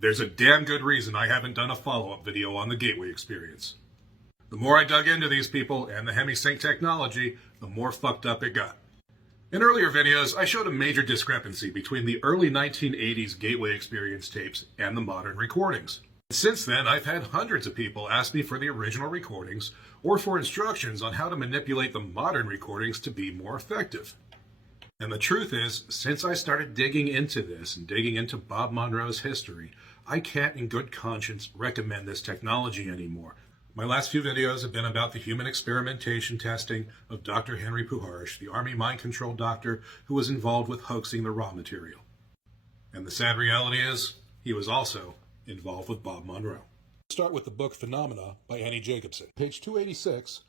There's a damn good reason I haven't done a follow-up video on the Gateway experience. The more I dug into these people and the hemisync technology, the more fucked up it got. In earlier videos, I showed a major discrepancy between the early 1980s Gateway experience tapes and the modern recordings. Since then, I've had hundreds of people ask me for the original recordings or for instructions on how to manipulate the modern recordings to be more effective. And the truth is, since I started digging into this and digging into Bob Monroe's history, I can't in good conscience recommend this technology anymore. My last few videos have been about the human experimentation testing of Dr. Henry Puharich, the Army mind control doctor who was involved with hoaxing the raw material. And the sad reality is, he was also involved with Bob Monroe. Let's start with the book Phenomena by Annie Jacobsen. Page 286,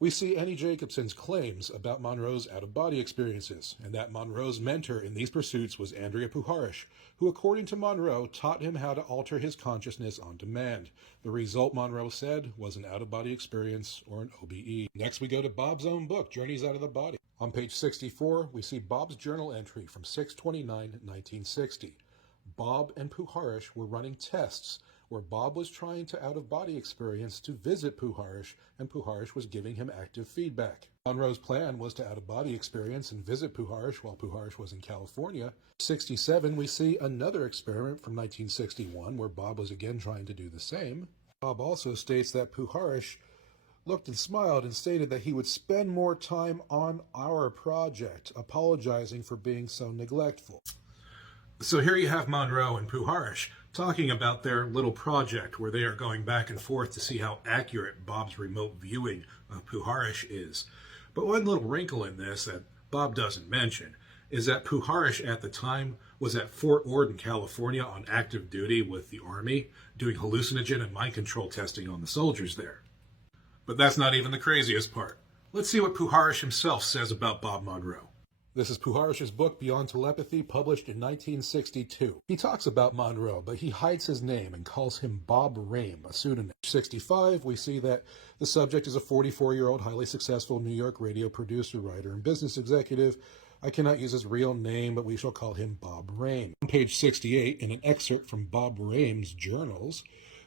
we see Annie Jacobsen's claims about Monroe's out-of-body experiences, and that Monroe's mentor in these pursuits was Andrija Puharich, who, according to Monroe, taught him how to alter his consciousness on demand. The result, Monroe said, was an out-of-body experience, or an OBE. Next, we go to Bob's own book, Journeys Out of the Body. On page 64, we see Bob's journal entry from 6/29/1960. Bob and Puharich were running tests where Bob was trying to out-of-body experience to visit Puharich, and Puharich was giving him active feedback. Monroe's plan was to out-of-body experience and visit Puharich while Puharich was in California. 67, we see another experiment from 1961 where Bob was again trying to do the same. Bob also states that Puharich looked and smiled and stated that he would spend more time on our project, apologizing for being so neglectful. So here you have Monroe and Puharich talking about their little project where they are going back and forth to see how accurate Bob's remote viewing of Puharich is. But one little wrinkle in this that Bob doesn't mention is that Puharich at the time was at Fort Ord in California on active duty with the Army, doing hallucinogen and mind control testing on the soldiers there. But that's not even the craziest part. Let's see what Puharich himself says about Bob Monroe. This is Puharich's book, Beyond Telepathy, published in 1962. He talks about Monroe, but he hides his name and calls him Bob Rame, a pseudonym. 65, we see that the subject is a 44-year-old, highly successful New York radio producer, writer, and business executive. I cannot use his real name, but we shall call him Bob Rame. On page 68, in an excerpt from Bob Rame's journals,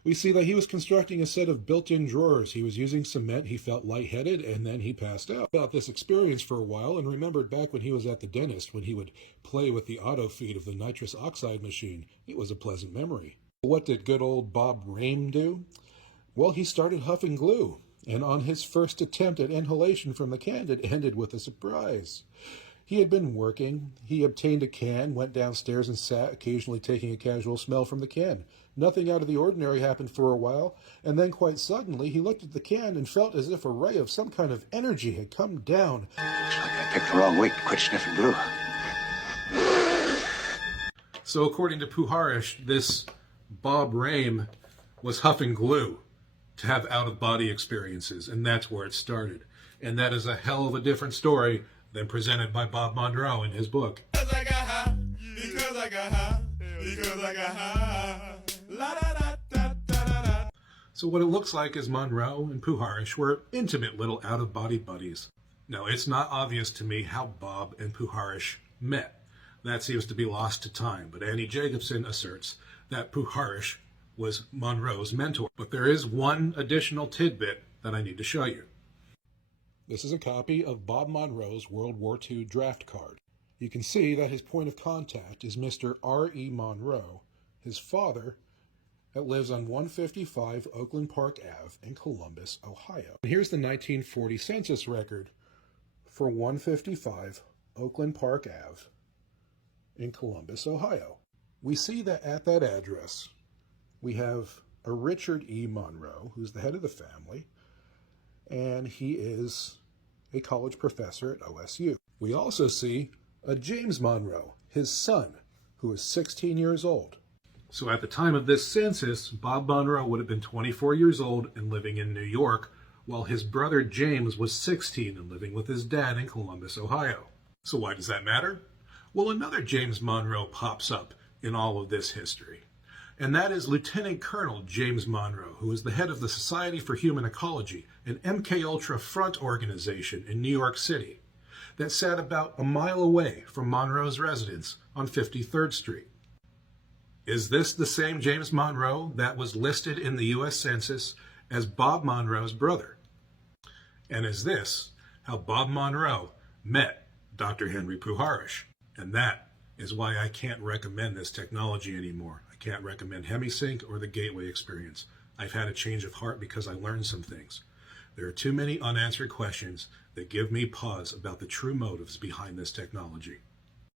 we see that he was constructing a set of built-in drawers. He was using cement, he felt lightheaded, and then he passed out. About this experience for a while and remembered back when he was at the dentist when he would play with the auto feed of the nitrous oxide machine. It was a pleasant memory. What did good old Bob Rame do? Well, he started huffing glue, and on his first attempt at inhalation from the can, it ended with a surprise. He had been working. He obtained a can, went downstairs and sat, occasionally taking a casual smell from the can. Nothing out of the ordinary happened for a while, and then quite suddenly he looked at the can and felt as if a ray of some kind of energy had come down. Looks like I picked the wrong week to quit sniffing glue. So according to Puharich, this Bob Rame was huffing glue to have out-of-body experiences, and that's where it started. And that is a hell of a different story than presented by Bob Monroe in his book. Because I got high, because I got high, because I got high. La da da da da da. So what it looks like is Monroe and Puharich were intimate little out-of-body buddies. Now, it's not obvious to me how Bob and Puharich met. That seems to be lost to time, but Annie Jacobsen asserts that Puharich was Monroe's mentor. But there is one additional tidbit that I need to show you. This is a copy of Bob Monroe's World War II draft card. You can see that his point of contact is Mr. R.E. Monroe, his father, that lives on 155 Oakland Park Ave in Columbus, Ohio. And here's the 1940 census record for 155 Oakland Park Ave in Columbus, Ohio. We see that at that address, we have a Richard E. Monroe, who's the head of the family, and he is a college professor at OSU. We also see a James Monroe, his son, who is 16 years old. So at the time of this census, Bob Monroe would have been 24 years old and living in New York, while his brother James was 16 and living with his dad in Columbus, Ohio. So why does that matter? Well, another James Monroe pops up in all of this history. And that is Lieutenant Colonel James Monroe, who is the head of the Society for Human Ecology, an MKUltra front organization in New York City that sat about a mile away from Monroe's residence on 53rd Street. Is this the same James Monroe that was listed in the U.S. Census as Bob Monroe's brother? And is this how Bob Monroe met Dr. Henry Puharich? And that is why I can't recommend this technology anymore. I can't recommend HemiSync or the Gateway experience. I've had a change of heart because I learned some things. There are too many unanswered questions that give me pause about the true motives behind this technology.